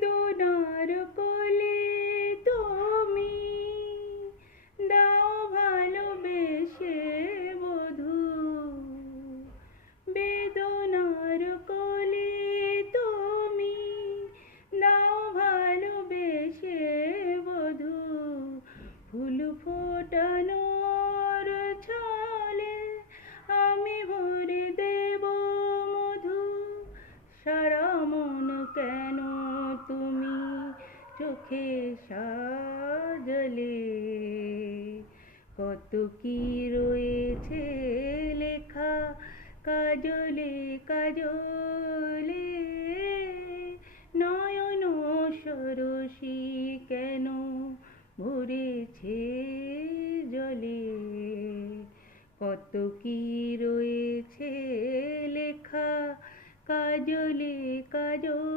বেদনার কোলে তুমি দাও ভালোবেসে বধূ, বেদনার কোলে তুমি দাও ভালোবেসে বধূ, ফুল ফোটানোর ছলে আমি ভরে দেব মধু, সারা মন কেন তুমি চোখে সাজলে, কত কি রয়েছে লেখা কাজলে কাজলে, নয়ন সরসী কেন ভরেছে জলে, কত কি রয়েছে লেখা কাজলে কাজলে।